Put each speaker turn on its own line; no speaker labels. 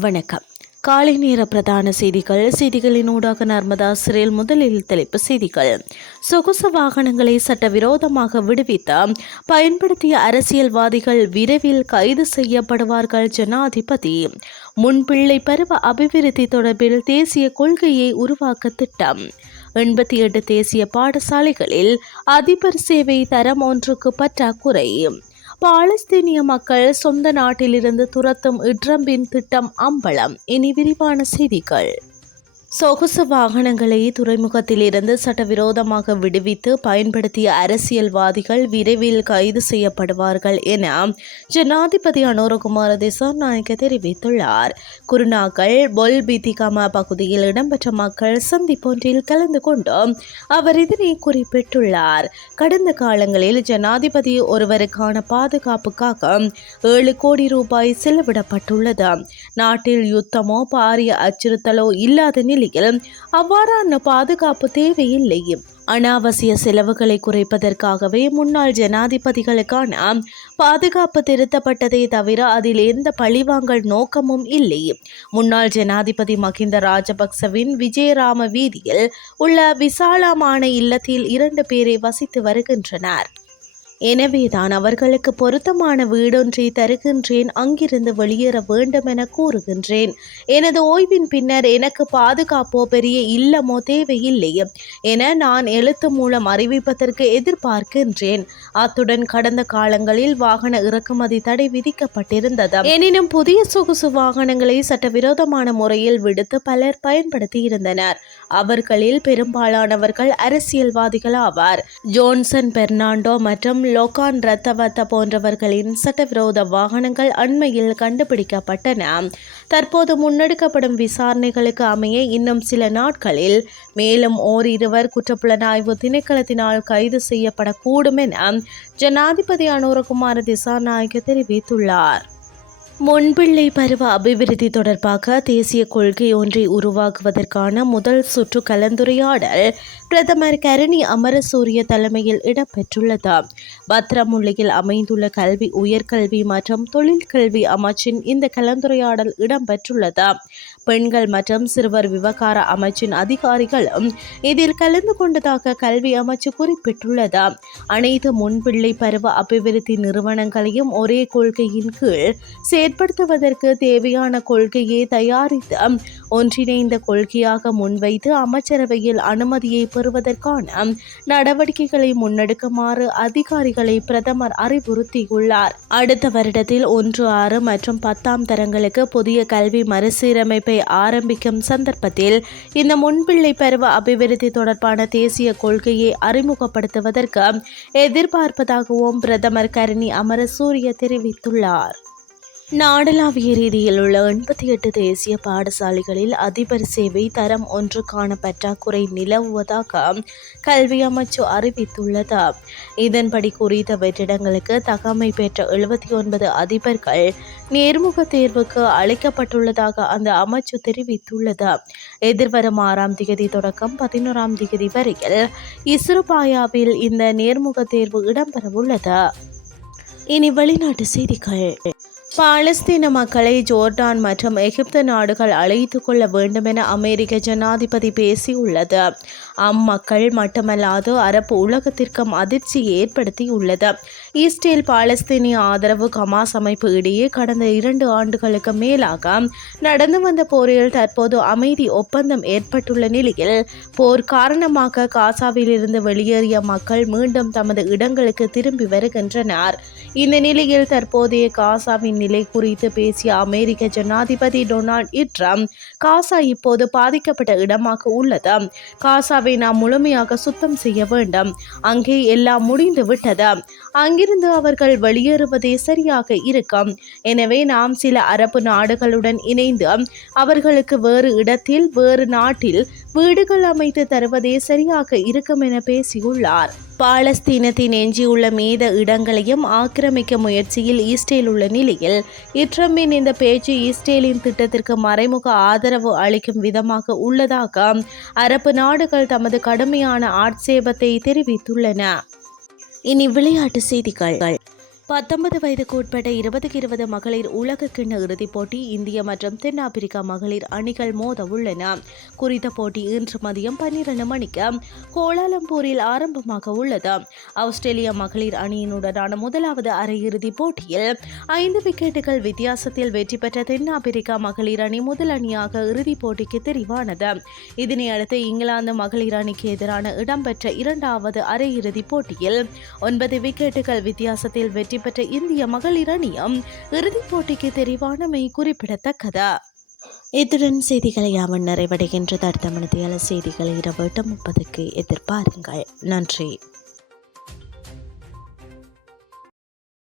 வணக்கம். காலை நேர பிரதான செய்திகள். செய்திகளின் ஊடாக நர்மதா சிறையில் முதலில் தலைப்பு செய்திகள். சொகுசு வாகனங்களை சட்டவிரோதமாக விடுவித்த பயன்படுத்திய அரசியல்வாதிகள் விரைவில் கைது செய்யப்படுவார்கள் ஜனாதிபதி. முன்பிள்ளை பருவ அபிவிருத்தி தொடர்பில் தேசிய கொள்கையை உருவாக்க திட்டம். எண்பத்தி எட்டு தேசிய பாடசாலைகளில் அதிபர் சேவை தரம் ஒன்றுக்கு பற்றாக்குறை. பாலஸ்தீனிய மக்கள் சொந்த நாட்டிலிருந்து துரத்தும் இட்ரம்பின் திட்டம் அம்பலம். இனி விரிவான செய்திகள். சொகுசு வாகனங்களை துறைமுகத்திலிருந்து சட்டவிரோதமாக விடுவித்து பயன்படுத்திய அரசியல்வாதிகள் விரைவில் கைது செய்யப்படுவார்கள் என ஜனாதிபதி அனுரகுமார திசாநாயக்க தெரிவித்துள்ளார். குருநாகல் பொல்பிதிகமா பகுதியில் இடம்பெற்ற மக்கள் சந்திப்பொன்றில் கலந்து கொண்டு அவர் இதனை குறிப்பிட்டுள்ளார். கடந்த காலங்களில் ஜனாதிபதி ஒருவருக்கான பாதுகாப்புக்காக ஏழு கோடி ரூபாய் செலவிடப்பட்டுள்ளது. நாட்டில் யுத்தமோ பாரிய அச்சுறுத்தலோ இல்லாத நிலையில் அவ்வாறான பாதுகாப்பு தேவையில்லை. அனாவசிய செலவுகளை குறைப்பதற்காகவே முன்னாள் ஜனாதிபதிகளுக்கான பாதுகாப்பு திருத்தப்பட்டதே தவிர அதில் எந்த பழிவாங்கல் நோக்கமும் இல்லை. முன்னாள் ஜனாதிபதி மகிந்த ராஜபக்சவின் விஜயராம வீதியில் உள்ள விசாலமான இல்லத்தில் இரண்டு பேரை வசித்து வருகின்றனர். எனவேதான் அவர்களுக்கு பொருத்தமான வீடொன்றை தருகின்றேன் அங்கிருந்து வெளியேற வேண்டும் என கூறுகின்றேன். எனது ஓய்வின் பின்னர் எனக்கு பாதுகாப்போ பெரிய இல்லமோ தேவையில்லை என நான் எழுத்து மூலம் அறிவிப்பதற்கு எதிர்பார்க்கின்றேன். அத்துடன் கடந்த காலங்களில் வாகன இறக்குமதி தடை விதிக்கப்பட்டிருந்தது. எனினும் புதிய சொகுசு வாகனங்களை சட்டவிரோதமான முறையில் விடுத்து பலர் பயன்படுத்தி இருந்தனர் அவர்களில் பெரும்பாலானவர்கள் அரசியல்வாதிகள் ஆவார் ஜோன்சன் பெர்னாண்டோ மற்றும் லோகான் ரத்தவத்த போன்றவர்களின் சட்டவிரோத வாகனங்கள் அண்மையில் கண்டுபிடிக்கப்பட்டன. தற்போது முன்னெடுக்கப்படும் விசாரணைகளுக்கு அமைய இன்னும் சில நாட்களில் மேலும் ஓரிருவர் குற்றப்புலனாய்வு திணைக்களத்தினால் கைது செய்யப்படக்கூடும் என ஜனாதிபதி அனுரகுமார திசாநாயக்க தெரிவித்துள்ளார். முன்பிள்ளை பருவ அபிவிருத்தி தொடர்பாக தேசிய கொள்கை ஒன்றை உருவாக்குவதற்கான முதல் சுற்று கலந்துரையாடல் பிரதமர் கரணி அமரசூரிய தலைமையில் இடம்பெற்றுள்ளது? பத்ரமுல்லையில் அமைந்துள்ள கல்வி உயர்கல்வி மற்றும் தொழிற்கல்வி அமைச்சின் இந்த கலந்துரையாடல் இடம்பெற்றுள்ளது? பெண்கள் மற்றும் சிறுவர் விவகார அமைச்சின் அதிகாரிகளும் இதில் கலந்து கொண்டதாக கல்வி அமைச்சு குறிப்பிட்டுள்ளது? அனைத்து முன்பிள்ளை பருவ அபிவிருத்தி நிறுவனங்களையும் ஒரே கொள்கையின் கீழ் செயற்படுத்துவதற்கு தேவையான கொள்கையை தயாரித்து ஒன்றிணைந்த கொள்கையாக முன்வைத்து அமைச்சரவையில் அனுமதியை பெறுவதற்கான நடவடிக்கைகளை முன்னெடுக்குமாறு அதிகாரிகளை பிரதமர் அறிவுறுத்தியுள்ளார். அடுத்த வருடத்தில் ஒன்று ஆறு மற்றும் பத்தாம் தரங்களுக்கு புதிய கல்வி மறுசீரமைப்பை ஆரம்பிக்கும் சந்தர்ப்பத்தில் இந்த முன்பிள்ளை பருவ அபிவிருத்தி தொடர்பான தேசிய கொள்கையை அறிமுகப்படுத்துவதற்கு எதிர்பார்ப்பதாகவும் பிரதமர் கரணி அமரசூரிய தெரிவித்துள்ளார். நாடளாவிய ரீதியில் உள்ள எண்பத்தி எட்டு தேசிய பாடசாலைகளில் அதிபர் சேவை தரம் ஒன்றுக்கான பற்றாக்குறை நிலவுவதாக கல்வி அமைச்சு அறிவித்துள்ளது. இதன்படி குறித்த வெற்றிடங்களுக்கு தகமை பெற்ற எழுபத்தி ஒன்பது அதிபர்கள் நேர்முக தேர்வுக்கு அழைக்கப்பட்டுள்ளதாக அந்த அமைச்சு தெரிவித்துள்ளது. எதிர்வரும் ஆறாம் திகதி தொடக்கம் பதினோராம் திகதி வரையில் இஸ்ரோபாயாவில் இந்த நேர்முக தேர்வு இடம்பெறவுள்ளது. இனி வெளிநாட்டு செய்திகள். பாலஸ்தீன மக்களை ஜோர்டான் மற்றும் எகிப்து நாடுகள் அழைத்து கொள்ள வேண்டும் என அமெரிக்க ஜனாதிபதி பேசியுள்ளது. அம்மக்கள் மட்டுமல்லாது அரபு உலகத்திற்கும் அதிர்ச்சி ஏற்படுத்தியுள்ளது. ஈஸ்டேல் பாலஸ்தீனிய ஆதரவு கமாஸ் அமைப்பு இடையே கடந்த இரண்டு ஆண்டுகளுக்கு மேலாக நடந்து வந்த போரில் தற்போது அமைதி ஒப்பந்தம் ஏற்பட்டுள்ள நிலையில் போர் காரணமாக காசாவிலிருந்து வெளியேறிய மக்கள் மீண்டும் தமது இடங்களுக்கு திரும்பி வருகின்றனர். இந்த நிலையில் தற்போதைய காசாவின் நிலை குறித்து பேசிய அமெரிக்க ஜனாதிபதி டொனால்ட் ட்ரம்ப் காசா இப்போது பாதிக்கப்பட்ட இடமாக உள்ளது. காசாவை நாம் முழுமையாக சுத்தம் செய்ய வேண்டும். அங்கே எல்லாம் முடிந்து விட்டது. அங்கிருந்து அவர்கள் வெளியேறுவதே சரியாக இருக்கும். எனவே நாம் சில அரபு நாடுகளுடன் இணைந்து அவர்களுக்கு வேறு இடத்தில் வேறு நாட்டில் வீடுகள் அமைத்து தருவதே சரியாக இருக்கும் என பேசியுள்ளார். பாலஸ்தீனத்தின் எஞ்சியுள்ள மீத இடங்களையும் ஆக்கிரமிக்க முயற்சியில் ஈஸ்டேல் உள்ள நிலையில் இட்ரம்பின் இந்த பேச்சு ஈஸ்டேலின் திட்டத்திற்கு மறைமுக ஆதரவு அளிக்கும் விதமாக உள்ளதாக அரபு நாடுகள் தமது கடுமையான ஆட்சேபத்தை தெரிவித்துள்ளன. இனி விளையாட்டு செய்திகள். பத்தொன்பது வயதுக்கு உட்பட்ட இருபதுக்கு இருபது மகளிர் உலக கிண்ண இறுதிப் போட்டி இந்திய மற்றும் தென்னாப்பிரிக்கா மகளிர் அணிகள் மோத உள்ளன. குறித்த போட்டி இன்று மதியம் பன்னிரண்டு மணிக்கு கோலாலம்பூரில் ஆரம்பமாக உள்ளது. ஆஸ்திரேலிய மகளிர் அணியினுடனான முதலாவது அரையிறுதிப் போட்டியில் ஐந்து விக்கெட்டுகள் வித்தியாசத்தில் வெற்றி பெற்ற தென்னாப்பிரிக்கா மகளிர் அணி முதல் அணியாக இறுதிப் போட்டிக்கு தெரிவானது. இதனை அடுத்து இங்கிலாந்து மகளிர் அணிக்கு எதிரான இடம்பெற்ற இரண்டாவது அரையிறுதிப் போட்டியில் ஒன்பது விக்கெட்டுகள் வித்தியாசத்தில் வெற்றி பெற்ற இந்திய மகளிர் அணியும் இறுதிப் போட்டிக்கு தெரிவானமை குறிப்பிடத்தக்கது? இத்துடன் செய்திகளை யாவன் நிறைவடைகின்றது. அடுத்த மனதியால செய்திகளை இரவு எட்டு முப்பதுக்கு எதிர்பாருங்கள். நன்றி.